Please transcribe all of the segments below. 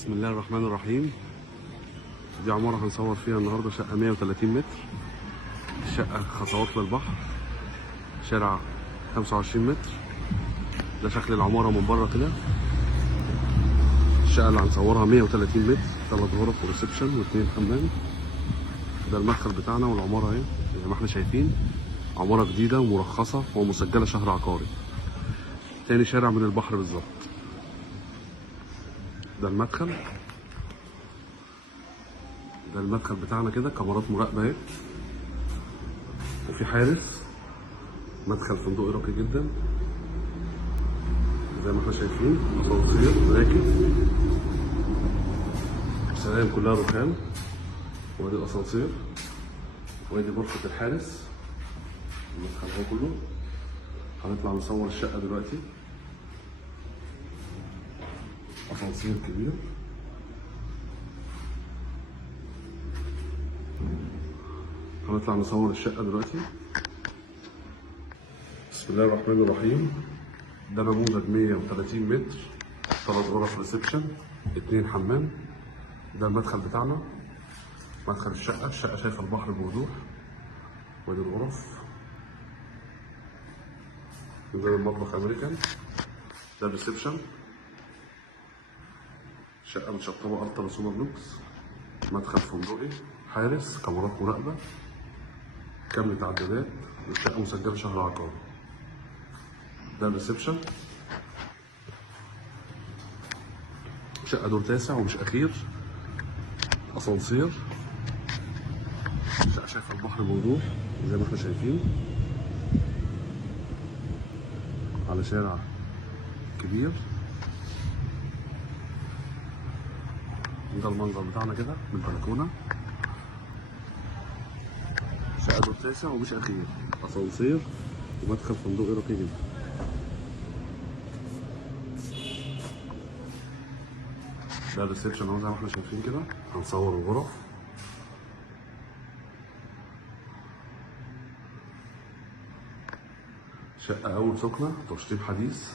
بسم الله الرحمن الرحيم. دي عمارة هنصور فيها النهاردة، شقة 130 متر. الشقة خطوات للبحر، شارع 25 متر. ده شكل العمارة من بره كده. الشقة اللي هنصورها 130 متر، 3 غرف وريسبشن واثنين حمام. ده المدخل بتاعنا والعمارة اهي زي ما احنا شايفين. عمارة جديدة ومرخصة ومسجلة شهر عقاري. تاني شارع من البحر بالظبط. ده المدخل. ده المدخل بتاعنا كده، كاميرات مراقبة اهي، وفي حارس. مدخل فندقي راقي جدا زي ما احنا شايفين. اسانسير راكب، سلالم كلها رخام، وادي الاسانسير، وادي غرفة الحارس. المدخل اهو كله. هنطلع نصور الشقة دلوقتي. اسانسير كبير. هنطلع نصور الشقة دلوقتي. بسم الله الرحمن الرحيم. ده نموذج 130 متر، 3 غرف ريسبشن، 2 حمام. ده المدخل بتاعنا، مدخل الشقة. الشقة شايفة البحر بوضوح، وادي الغرف. ده المطبخ امريكان. ده الريسبشن. شقة متشطبة الترا سوبر لوكس. مدخل فندقي، حارس، كاميرات مراقبة، كامل تعدادات، والشقة مسجلة شهر عقاري. ده الريسبشن. شقة دور تاسع ومش أخير. أسانسير. الشقة شايفة البحر بوضوح زي ما احنا شايفين، على شارع كبير. ده المنظر بتاعنا كده من البلكونة. شقة دور تاسع ومش أخير، أسانسير، ومدخل فندقي راقي جدا. ده الريسبشن اهو زي ما احنا شايفين كده. هنصور الغرف. شقة أول سكنة، تشطيب حديث،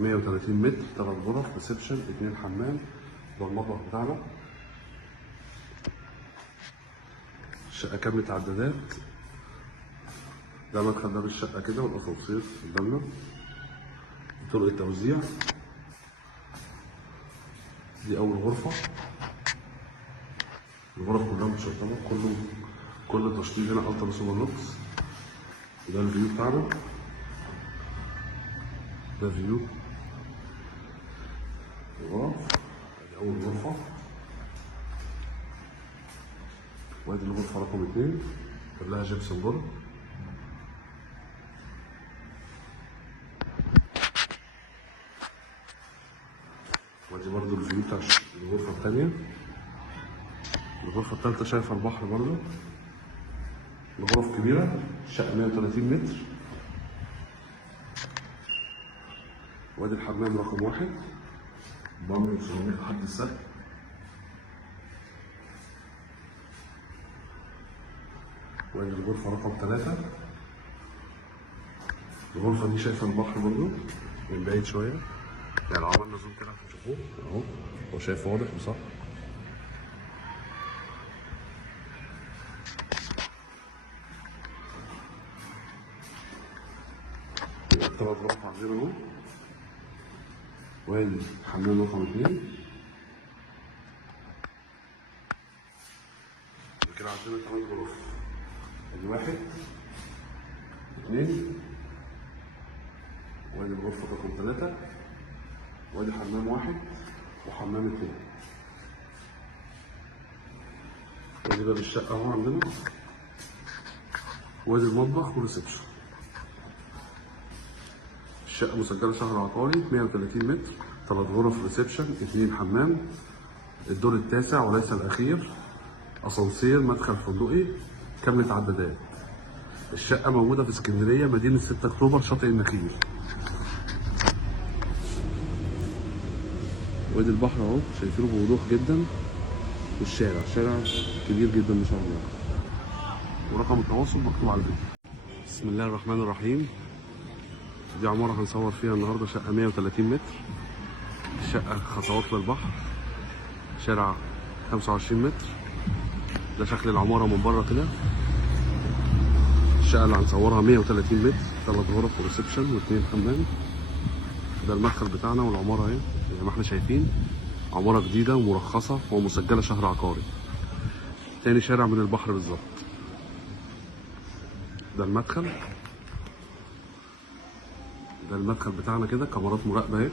130 متر، 3 غرف ريسبشن، 2 حمام. ده المطبخ بتاعنا. الشقة كاملة تعدادات. ده مدخل باب الشقة كده، والأسانسير قدامنا. طرق التوزيع. دي أول غرفة. الغرف كلها متشطبة، كل التشطيب هنا الترا سوبر لوكس. ده الفيو بتاعنا. ده فيو الغرف. ادي أول غرفة، وادي الغرفة رقم 2 كلها جبسون بورد. وادي برضو الفيو بتاع الغرفة التانية. الغرفة التالتة شايفة البحر برضو. الغرف كبيرة، الشقة 130 متر. وادي الحمام رقم 1، بامب وسيراميك لحد السقف. وادي الغرفة رقم 3. الغرفة دي شايفة البحر برضو من بعيد شوية، يعني لو عملنا زوم كده هتشوفوه اهو. هو شايف واضح بصح. ال3 غرف عندنا اهو. وادي حمام رقم 2. كده عندنا 8 غرف. ادي 1 2، وادي الغرفة رقم 3، وادي حمام 1 وحمام 2. وادي باب الشقة اهو عندنا، وادي المطبخ والريسبشن. الشقة مسجلة شهر عقاري، 130 متر، 3 غرف ريسبشن، 2 حمام. الدور التاسع وليس الأخير. أسانسير، مدخل فندقي، كاملة عدادات. الشقة موجودة في اسكندرية، مدينة 6 أكتوبر، شاطئ النخيل. وادي البحر اهو شايفينه بوضوح جدا، والشارع شارع كبير جدا ما شاء الله. ورقم التواصل مكتوب على الفيديو. بسم الله الرحمن الرحيم. دي عمارة هنصور فيها النهارده، شقة 130 متر، الشقة خطوات للبحر، شارع 25 متر. ده شكل العمارة من بره كده. الشقة اللي هنصورها 130 متر، 3 غرف وريسبشن و2 حمام. ده المدخل بتاعنا والعمارة اهي زي ما احنا شايفين، عمارة جديدة ومرخصة ومسجلة شهر عقاري. تاني شارع من البحر بالظبط. ده المدخل، ده المدخل بتاعنا كده، كاميرات مراقبة اهي،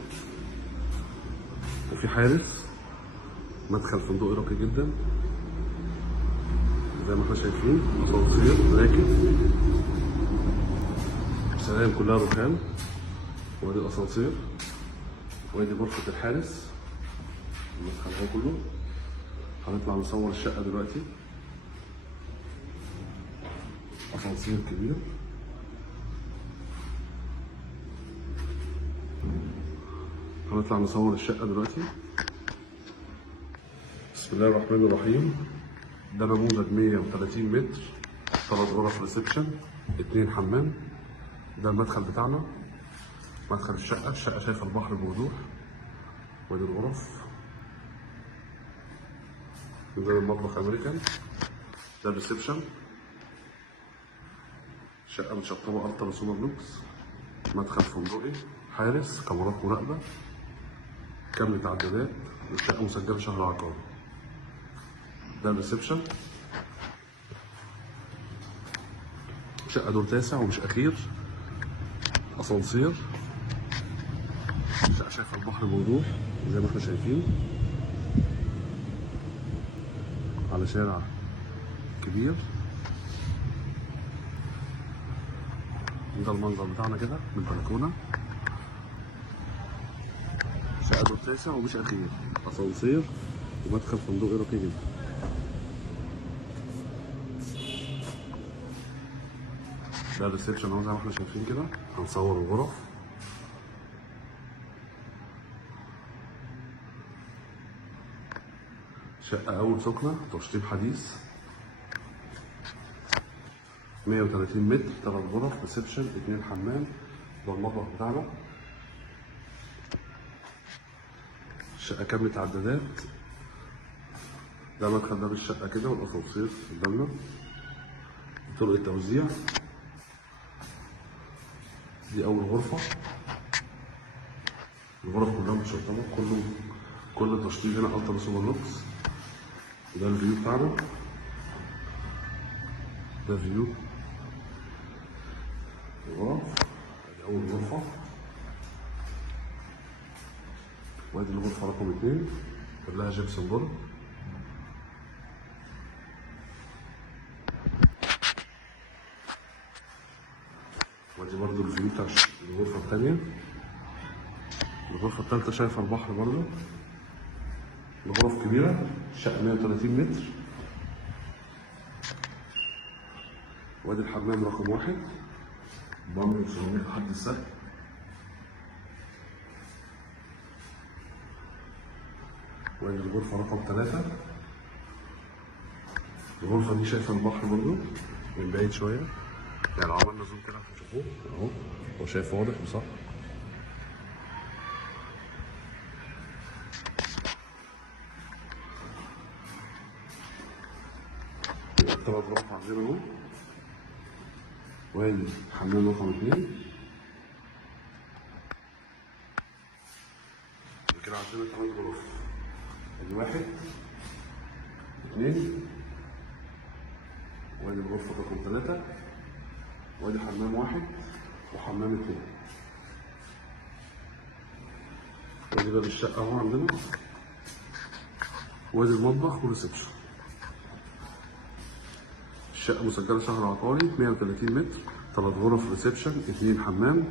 وفي حارس. مدخل فندقي راقي جدا زي ما احنا شايفين، اسانسير راكب، سلام كلها رخام. وادي الاسانسير، وادي غرفة الحارس، المدخل اهو كله. هنطلع نصور الشقة دلوقتي. اسانسير كبير، هنطلع نصور الشقة دلوقتي. بسم الله الرحمن الرحيم. ده نموذج 130 متر، 3 غرف ريسبشن، 2 حمام. ده المدخل بتاعنا، مدخل الشقة. الشقة شايفة البحر بوضوح، وادي الغرف. ده المطبخ امريكان. ده الريسبشن. الشقة متشطبة الترا سوبر لوكس. مدخل فندقي، حارس، كاميرات مراقبة، كامل تعدادات، والشقة مسجلة شهر عقاري. ده الريسبشن. شقة دور تاسع ومش أخير، أسانسير. الشقة شايفة البحر بوضوح زي ما احنا شايفين، على شارع كبير. ده المنظر بتاعنا كده من البلكونة. شقة دور تاسع ومش أخير، أسانسير، ومدخل فندقي راقي جدا. ده الريسبشن اهو زي ما احنا شايفين كده. هنصور الغرف. شقة أول سكنة، تشطيب حديث، 130 متر، 3 غرف ريسبشن، 2 حمام. ده المطبخ بتاعنا. الشقة كاملة تعدادات. ده مدخل باب الشقة كده، والأسانسير قدامنا. طرق التوزيع. دي أول غرفة. الغرف كلها متشطبة، كل التشطيب هنا الترا سوبر لوكس. ده الفيو بتاعنا. ده فيو الغرف. ادي أول غرفة، وادي الغرفة رقم 2 كلها جبسون بورد. وادي برضه الفيو بتاع الغرفة التانية. الغرفة التالتة شايفة البحر برضه. الغرف كبيرة، الشقة 130 متر. وادي الحمام رقم 1، بامب وسيراميك لحد السقف. وادي الغرفة رقم 3. الغرفة دي شايفة البحر برضه من بعيد شوية، يعني لو عملنا زوم كده هتشوفوه اهو، هو شايف واضح بصح. ال3 غرف عندنا اهو. وادي حمام رقم 2. كده عندنا 8 غرف. ادي 1 2، وادي الغرفة رقم 3، وادي حمام 1 وحمام 2. وادي باب الشقة اهو عندنا، وادي المطبخ والريسبشن. الشقة مسجلة شهر عقاري، 130 متر، 3 غرف ريسبشن، 2 حمام.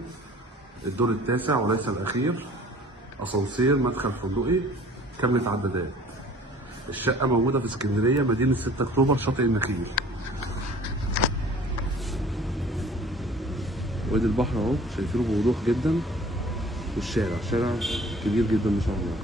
الدور التاسع وليس الأخير، أسانسير، مدخل فندقي، كاملة عدادات. الشقة موجودة في اسكندرية، مدينة 6 أكتوبر، شاطئ النخيل. وادي البحر اهو شايفينه بوضوح جدا، والشارع شارع كبير جدا ما شاء الله.